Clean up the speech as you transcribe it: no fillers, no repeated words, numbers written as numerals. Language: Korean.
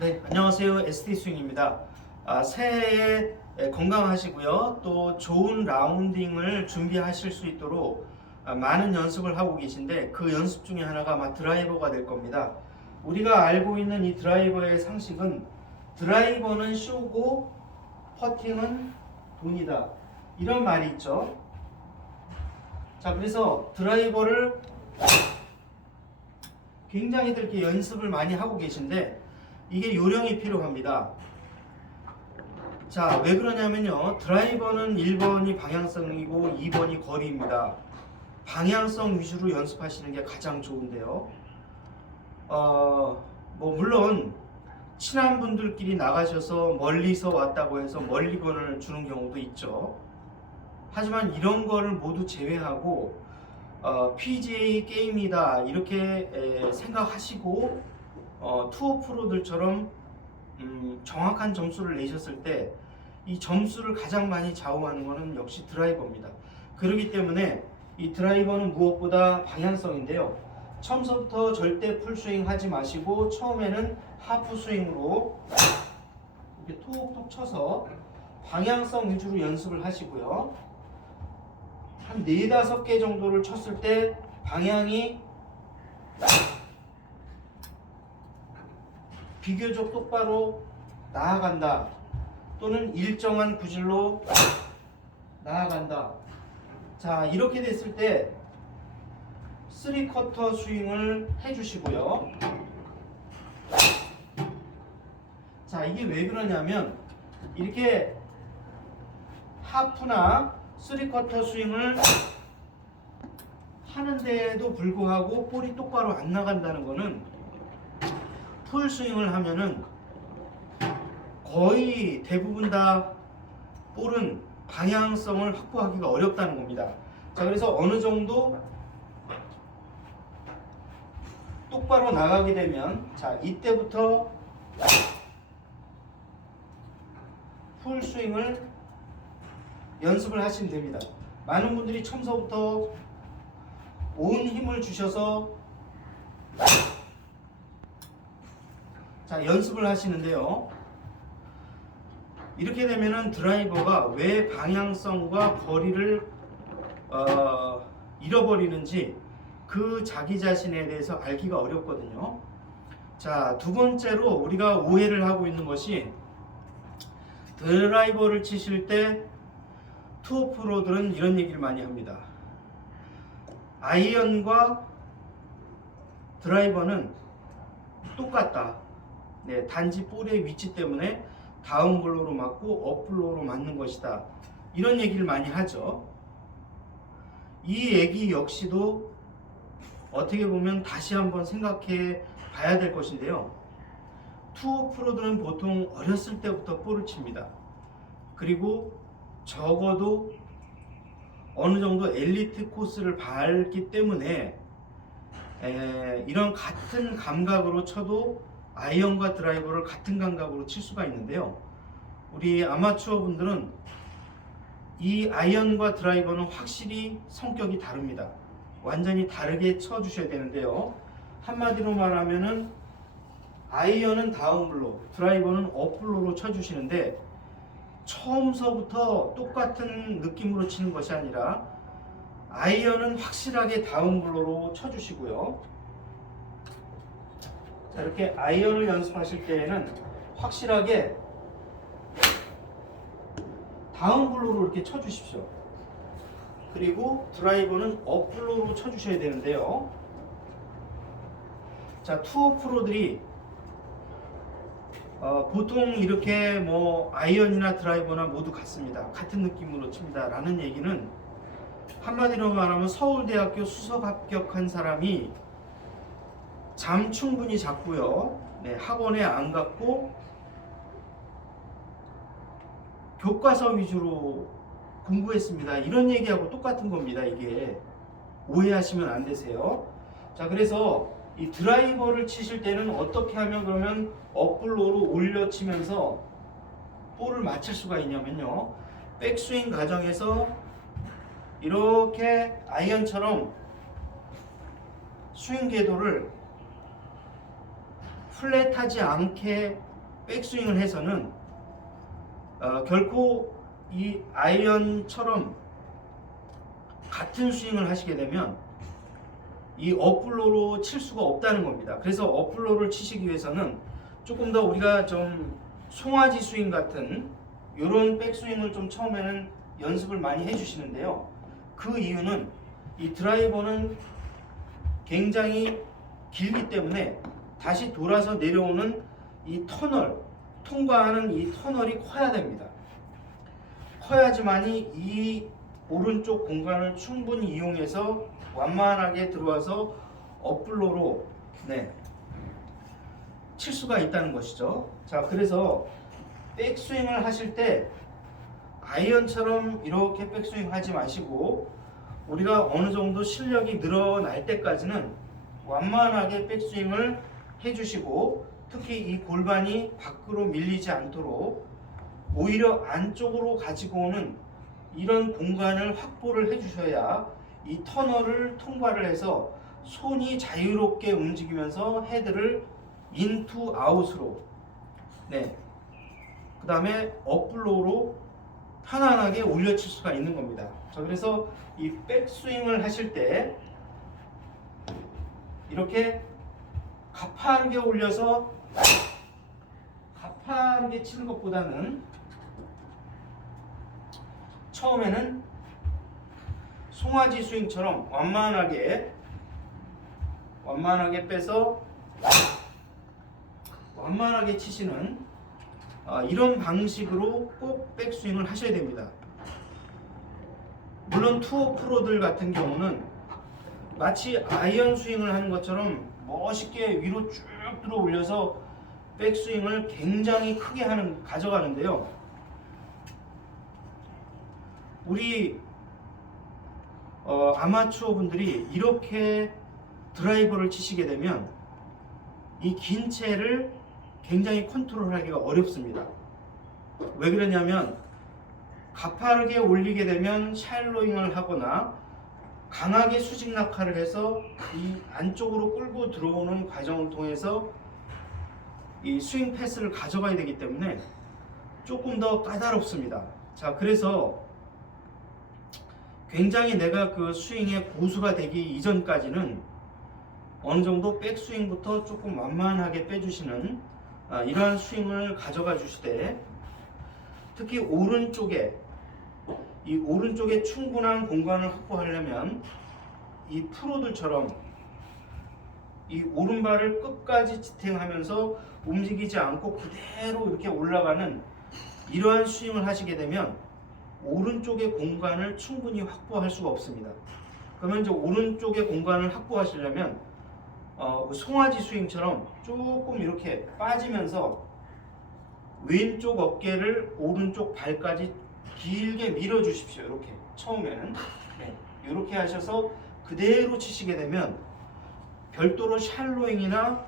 네, 안녕하세요. ST 스윙입니다. 새해에 건강하시고요. 또 좋은 라운딩을 준비하실 수 있도록 많은 연습을 하고 계신데 그 연습 중에 하나가 아마 드라이버가 될 겁니다. 우리가 알고 있는 이 드라이버의 상식은 드라이버는 쇼고 퍼팅은 돈이다. 이런 말이 있죠. 자, 그래서 드라이버를 굉장히들 이렇게 연습을 많이 하고 계신데 이게 요령이 필요합니다. 자, 왜 그러냐면요. 드라이버는 1번이 방향성이고 2번이 거리입니다. 방향성 위주로 연습하시는 게 가장 좋은데요. 물론 친한 분들끼리 나가셔서 멀리서 왔다고 해서 멀리건을 주는 경우도 있죠. 하지만 이런 거를 모두 제외하고 PGA 게임이다 이렇게 생각하시고 투어 프로들처럼 정확한 점수를 내셨을 때 이 점수를 가장 많이 좌우하는 것은 역시 드라이버입니다. 그렇기 때문에 이 드라이버는 무엇보다 방향성인데요. 처음부터 절대 풀스윙 하지 마시고 처음에는 하프 스윙으로 이렇게 톡톡 쳐서 방향성 위주로 연습을 하시고요. 한 4-5개 정도를 쳤을 때 방향이 비교적 똑바로 나아간다 또는 일정한 구질로 나아간다. 자, 이렇게 됐을 때 3쿼터 스윙을 해주시고요. 자, 이게 왜 그러냐면 이렇게 하프나 3쿼터 스윙을 하는데도 불구하고 볼이 똑바로 안 나간다는 거는 풀 스윙을 하면은 거의 대부분 다 볼은 방향성을 확보하기가 어렵다는 겁니다. 자, 그래서 어느 정도 똑바로 나가게 되면 자, 이때부터 풀 스윙을 연습을 하시면 됩니다. 많은 분들이 처음서부터 온 힘을 주셔서 자, 연습을 하시는데요. 이렇게 되면은 드라이버가 왜 방향성과 거리를 잃어버리는지 그 자기 자신에 대해서 알기가 어렵거든요. 자, 두 번째로 우리가 오해를 하고 있는 것이 드라이버를 치실 때 투어 프로들은 이런 얘기를 많이 합니다. 아이언과 드라이버는 똑같다. 네, 단지 볼의 위치 때문에 다운블로우로 맞고 업블로우로 맞는 것이다. 이런 얘기를 많이 하죠. 이 얘기 역시도 어떻게 보면 다시 한번 생각해 봐야 될 것인데요. 투어 프로들은 보통 어렸을 때부터 볼을 칩니다. 그리고 적어도 어느 정도 엘리트 코스를 밟기 때문에 이런 같은 감각으로 쳐도 아이언과 드라이버를 같은 감각으로 칠 수가 있는데요. 우리 아마추어 분들은 이 아이언과 드라이버는 확실히 성격이 다릅니다. 완전히 다르게 쳐주셔야 되는데요. 한마디로 말하면은 아이언은 다운블로우, 드라이버는 업블로우로 쳐주시는데 처음서부터 똑같은 느낌으로 치는 것이 아니라 아이언은 확실하게 다운블로우로 쳐주시고요. 자, 이렇게 아이언을 연습하실 때에는 확실하게 다운블로우로 이렇게 쳐주십시오. 그리고 드라이버는 업블로우로 쳐주셔야 되는데요. 자, 투어 프로들이 보통 이렇게 아이언이나 드라이버나 모두 같습니다. 같은 느낌으로 칩니다. 라는 얘기는 한마디로 말하면 서울대학교 수석 합격한 사람이 잠 충분히 잤고요. 네, 학원에 안 갔고 교과서 위주로 공부했습니다. 이런 얘기하고 똑같은 겁니다. 이게 오해하시면 안 되세요. 자, 그래서 이 드라이버를 치실 때는 어떻게 하면 그러면 업블로우로 올려 치면서 볼을 맞출 수가 있냐면요. 백스윙 과정에서 이렇게 아이언처럼 스윙 궤도를 플랫하지 않게 백스윙을 해서는 결코 이 아이언처럼 같은 스윙을 하시게 되면 이 업블로로 칠 수가 없다는 겁니다. 그래서 업블로를 치시기 위해서는 조금 더 우리가 좀 송아지 스윙 같은 이런 백스윙을 좀 처음에는 연습을 많이 해주시는데요. 그 이유는 이 드라이버는 굉장히 길기 때문에 다시 돌아서 내려오는 이 터널, 통과하는 이 터널이 커야 됩니다. 커야지만이 이 오른쪽 공간을 충분히 이용해서 완만하게 들어와서 업블로로 칠 수가 있다는 것이죠. 자, 그래서 백스윙을 하실 때 아이언처럼 이렇게 백스윙 하지 마시고 우리가 어느 정도 실력이 늘어날 때까지는 완만하게 백스윙을 해주시고 특히 이 골반이 밖으로 밀리지 않도록 오히려 안쪽으로 가지고 오는 이런 공간을 확보를 해주셔야 이 터널을 통과를 해서 손이 자유롭게 움직이면서 헤드를 인투 아웃으로 그 다음에 업블로우로 편안하게 올려칠 수가 있는 겁니다. 자, 그래서 이 백스윙을 하실 때 이렇게 가파르게 올려서 가파르게 치는 것보다는 처음에는 송아지 스윙처럼 완만하게 빼서 완만하게 치시는 이런 방식으로 꼭 백스윙을 하셔야 됩니다. 물론 투어 프로들 같은 경우는 마치 아이언 스윙을 하는 것처럼 멋있게 위로 쭉 들어 올려서 백스윙을 굉장히 크게 가져가는데요. 우리 아마추어 분들이 이렇게 드라이버를 치시게 되면 이 긴 채를 굉장히 컨트롤하기가 어렵습니다. 왜 그러냐면 가파르게 올리게 되면 샬로잉을 하거나 강하게 수직 낙하를 해서 이 안쪽으로 끌고 들어오는 과정을 통해서 이 스윙 패스를 가져가야 되기 때문에 조금 더 까다롭습니다. 자, 그래서 굉장히 내가 그 스윙의 고수가 되기 이전까지는 어느 정도 백스윙부터 조금 완만하게 빼주시는 이러한 스윙을 가져가 주시되 특히 이 오른쪽에 충분한 공간을 확보하려면 이 프로들처럼 이 오른발을 끝까지 지탱하면서 움직이지 않고 그대로 이렇게 올라가는 이러한 스윙을 하시게 되면 오른쪽의 공간을 충분히 확보할 수가 없습니다. 그러면 이제 오른쪽의 공간을 확보하시려면 송아지 스윙처럼 조금 이렇게 빠지면서 왼쪽 어깨를 오른쪽 발까지 길게 밀어 주십시오. 이렇게 처음에는 이렇게 하셔서 그대로 치시게 되면 별도로 샬로잉이나